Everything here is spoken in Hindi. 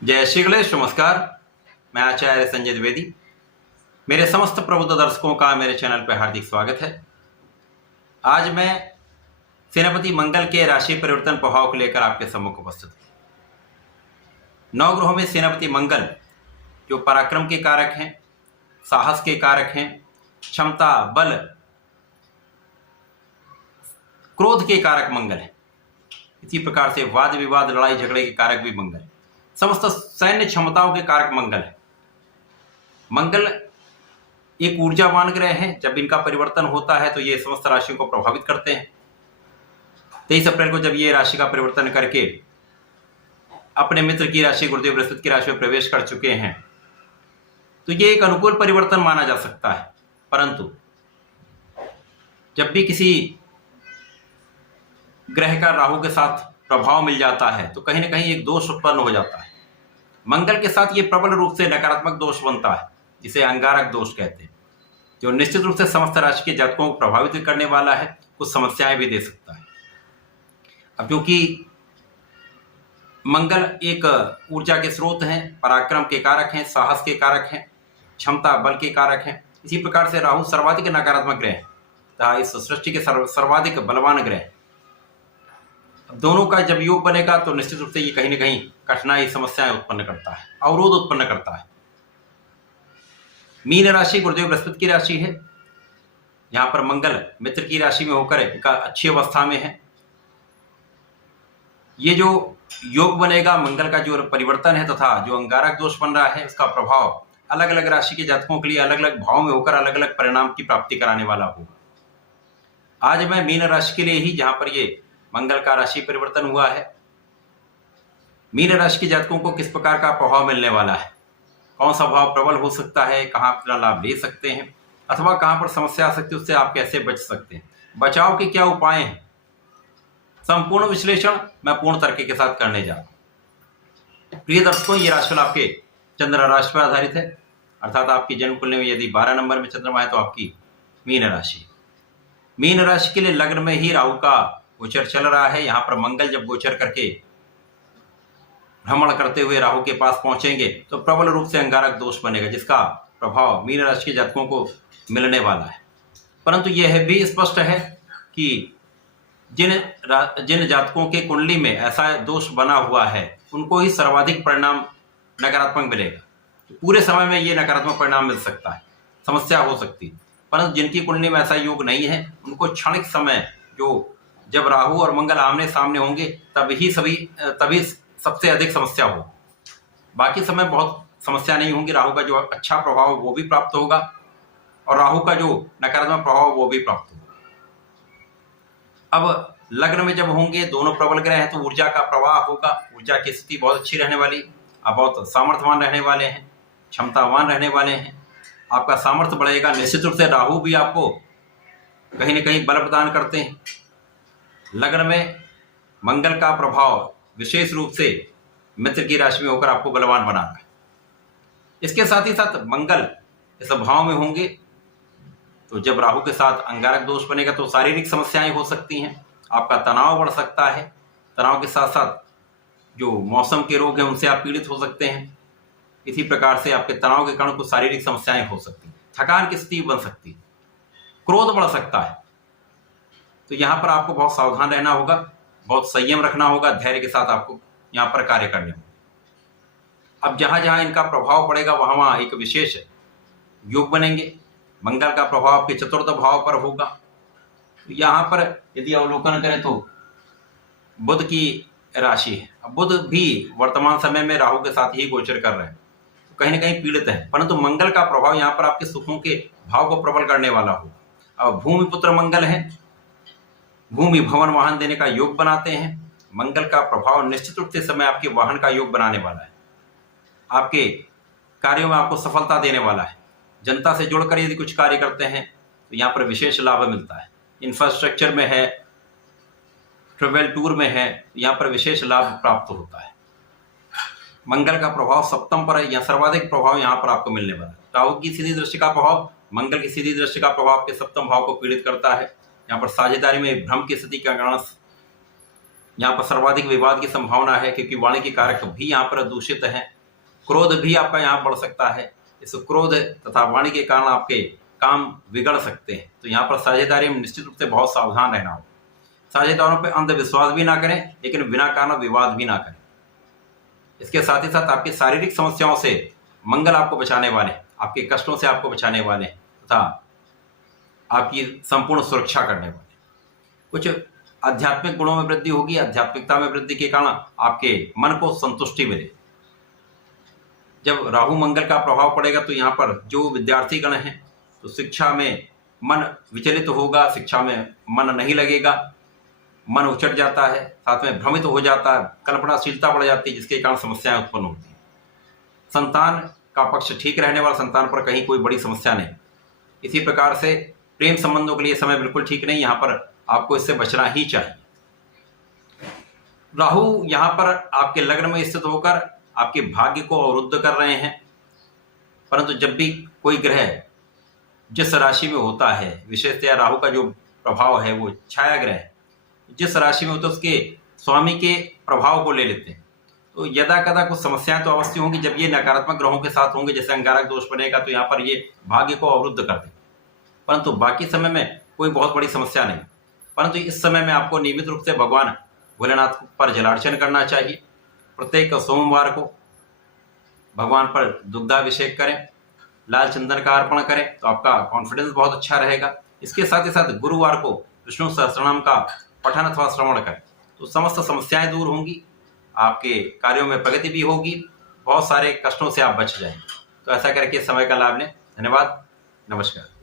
जय श्री गणेश। नमस्कार, मैं आचार्य संजय द्विवेदी। मेरे समस्त प्रबुद्ध दर्शकों का मेरे चैनल पर हार्दिक स्वागत है। आज मैं सेनापति मंगल के राशि परिवर्तन प्रभाव को लेकर आपके सम्मुख उपस्थित हूँ। नवग्रहों में सेनापति मंगल जो पराक्रम के कारक हैं, साहस के कारक हैं, क्षमता, बल, क्रोध के कारक मंगल है। इसी प्रकार से वाद विवाद, लड़ाई झगड़े के कारक भी मंगल है। समस्त सैन्य क्षमताओं के कारक मंगल है। मंगल एक ऊर्जावान ग्रह है। जब इनका परिवर्तन होता है तो ये समस्त राशियों को प्रभावित करते हैं। 23 अप्रैल को जब ये राशि का परिवर्तन करके अपने मित्र की राशि गुरुदेव बृहस्पति की राशि में प्रवेश कर चुके हैं तो ये एक अनुकूल परिवर्तन माना जा सकता है। परंतु जब भी किसी ग्रह का राहु के साथ प्रभाव मिल जाता है तो कहीं ना कहीं एक दोष उत्पन्न हो जाता है। मंगल के साथ ये प्रबल रूप से नकारात्मक दोष बनता है, जिसे अंगारक दोष कहते हैं, जो निश्चित रूप से समस्त राशि के जातकों को प्रभावित करने वाला है, कुछ समस्याएं भी दे सकता है। अब क्योंकि मंगल एक ऊर्जा के स्रोत हैं, पराक्रम के कारक हैं, साहस के कारक हैं, क्षमता बल के कारक हैं, इसी प्रकार से राहु सर्वाधिक नकारात्मक ग्रह है तथा इस सृष्टि के सर्वाधिक बलवान ग्रह। दोनों का जब योग बनेगा तो निश्चित रूप से ये कहीं ना कहीं कठिनाई, समस्याएं उत्पन्न करता है, अवरोध उत्पन्न करता है। मीन राशि गुरुदेव बृहस्पति की राशि है। यहां पर मंगल मित्र की राशि में होकर एक अच्छी अवस्था में है। ये जो योग बनेगा, मंगल का जो परिवर्तन है तथा जो अंगारक दोष बन रहा है, उसका प्रभाव अलग अलग राशि के जातकों के लिए अलग अलग भाव में होकर अलग अलग परिणाम की प्राप्ति कराने वाला होगा। आज मैं मीन राशि के लिए ही, जहां पर ये मंगल का राशि परिवर्तन हुआ है, मीन राशि के जातकों को किस प्रकार का प्रभाव मिलने वाला है, कौन सा भाव प्रबल हो सकता है, कहां अपना लाभ ले सकते हैं अथवा कहां पर समस्या आ सकती है, उससे आप कैसे बच सकते हैं, बचाव के क्या उपाय हैं, संपूर्ण विश्लेषण मैं पूर्ण तर्क के साथ करने जा रहा हूं। प्रिय दर्शकों, ये राशिफल आपके चंद्र राशि पर आधारित है, अर्थात आपकी जन्म कुंडली में यदि 12 नंबर में चंद्रमा है तो आपकी मीन राशि। मीन राशि के लिए लग्न में ही राहु का गोचर चल रहा है। यहां पर मंगल जब गोचर करके भ्रमण करते हुए राहु के पास पहुंचेंगे तो प्रबल रूप से अंगारक दोष बनेगा, जिसका प्रभाव मीन राशि के जातकों को मिलने वाला है। परंतु यह भी स्पष्ट है कि जिन जातकों के कुंडली में ऐसा दोष बना हुआ है उनको ही सर्वाधिक परिणाम नकारात्मक मिलेगा। पूरे समय में ये नकारात्मक परिणाम मिल सकता है, समस्या हो सकती है। परंतु जिनकी कुंडली में ऐसा योग नहीं है उनको क्षणिक समय, जो जब राहु और मंगल आमने सामने होंगे तभी सबसे अधिक समस्या हो। बाकी समय बहुत समस्या नहीं होंगी। राहु का जो अच्छा प्रभाव वो भी प्राप्त होगा और राहु का जो नकारात्मक प्रभाव वो भी प्राप्त होगा। अब लग्न में जब होंगे दोनों प्रबल ग्रह हैं तो ऊर्जा का प्रवाह होगा, ऊर्जा की स्थिति बहुत अच्छी रहने वाली। आप बहुत सामर्थ्यवान रहने वाले हैं, क्षमतावान रहने वाले हैं, आपका सामर्थ्य बढ़ेगा। निश्चित रूप से राहु भी आपको कहीं ना कहीं बल प्रदान करते हैं। लग्न में मंगल का प्रभाव विशेष रूप से मित्र की राशि में होकर आपको बलवान बना रहा है। इसके साथ ही साथ मंगल इस भाव में होंगे तो जब राहु के साथ अंगारक दोष बनेगा तो शारीरिक समस्याएं हो सकती हैं, आपका तनाव बढ़ सकता है। तनाव के साथ साथ जो मौसम के रोग हैं उनसे आप पीड़ित हो सकते हैं। इसी प्रकार से आपके तनाव के कारण कुछ शारीरिक समस्याएं हो सकती हैं, थकान की स्थिति बन सकती है, क्रोध बढ़ सकता है। तो यहाँ पर आपको बहुत सावधान रहना होगा, बहुत संयम रखना होगा, धैर्य के साथ आपको यहाँ पर कार्य करने होंगे। अब जहाँ जहाँ इनका प्रभाव पड़ेगा वहाँ वहाँ एक विशेष योग बनेंगे। मंगल का प्रभाव आपके चतुर्थ भाव पर होगा। तो यहाँ पर यदि अवलोकन करें तो बुध की राशि है। अब बुध भी वर्तमान समय में राहु के साथ ही गोचर कर रहे हैं, तो कहीं ना कहीं पीड़ित है। परंतु मंगल का प्रभाव यहाँ पर आपके सुखों के भाव को प्रबल करने वाला होगा। अब भूमि पुत्र मंगल है, भूमि भवन वाहन देने का योग बनाते हैं। मंगल का प्रभाव निश्चित रूप से समय आपके वाहन का योग बनाने वाला है, आपके कार्यों में आपको सफलता देने वाला है। जनता से जुड़कर यदि कुछ कार्य करते हैं तो यहाँ पर विशेष लाभ मिलता है। इंफ्रास्ट्रक्चर में है, ट्रेवल टूर में है, यहाँ पर विशेष लाभ प्राप्त होता है। मंगल का प्रभाव सप्तम पर है, या सर्वाधिक प्रभाव यहाँ पर आपको मिलने वाला है। राहु की सीधी दृष्टि का प्रभाव, मंगल की सीधी दृष्टि का प्रभाव आपके सप्तम भाव को पीड़ित करता है। यहाँ पर साझेदारी में भ्रम की स्थिति का कारण यहाँ पर सर्वाधिक विवाद की संभावना है, क्योंकि वाणी के कारक भी यहाँ पर दूषित हैं। क्रोध भी आपका यहाँ बढ़ सकता है। इस क्रोध तथा वाणी के कारण आपके काम बिगड़ सकते हैं। तो यहाँ पर साझेदारी में निश्चित रूप से बहुत सावधान रहना होगा। साझेदारों पर अंधविश्वास भी ना करें, लेकिन बिना कारण विवाद भी ना करें। इसके साथ ही साथ आपकी शारीरिक समस्याओं से मंगल आपको बचाने वाले, आपके कष्टों से आपको बचाने वाले तथा आपकी संपूर्ण सुरक्षा करने वाले। कुछ आध्यात्मिक गुणों में वृद्धि होगी। आध्यात्मिकता में वृद्धि के कारण आपके मन को संतुष्टि मिले। जब राहु मंगल का प्रभाव पड़ेगा तो यहाँ पर जो विद्यार्थी गण हैं तो शिक्षा में मन विचलित होगा, शिक्षा में मन नहीं लगेगा, मन उचट जाता है, साथ में भ्रमित हो जाता है, कल्पनाशीलता बढ़ जाती है, जिसके कारण समस्याएं उत्पन्न होती हैं। संतान का पक्ष ठीक रहने वाला, संतान पर कहीं कोई बड़ी समस्या नहीं। इसी प्रकार से प्रेम संबंधों के लिए समय बिल्कुल ठीक नहीं, यहाँ पर आपको इससे बचना ही चाहिए। राहु यहाँ पर आपके लग्न में स्थित होकर आपके भाग्य को अवरुद्ध कर रहे हैं। परंतु जब भी कोई ग्रह जिस राशि में होता है, विशेषतया राहु का जो प्रभाव है वो छाया ग्रह है, जिस राशि में होता है उसके स्वामी के प्रभाव को ले लेते हैं। तो यदा कदा कुछ समस्याएं तो अवश्य होंगी जब ये नकारात्मक ग्रहों के साथ होंगे। जैसे अंगारक दोष बनेगा तो यहाँ पर ये भाग्य को अवरुद्ध कर देंगे, परंतु बाकी समय में कोई बहुत बड़ी समस्या नहीं। परंतु इस समय में आपको नियमित रूप से भगवान भोलेनाथ पर जलार्चन करना चाहिए। प्रत्येक सोमवार को भगवान पर दुग्धाभिषेक करें, लाल चंदन का अर्पण करें, तो आपका कॉन्फिडेंस बहुत अच्छा रहेगा। इसके साथ ही साथ गुरुवार को विष्णु सहस्त्रनाम का पठन अथवा श्रवण करें, तो समस्त समस्याएं दूर होंगी, आपके कार्यों में प्रगति भी होगी, बहुत सारे कष्टों से आप बच जाएंगे। तो ऐसा करके समय का लाभ लें। धन्यवाद, नमस्कार।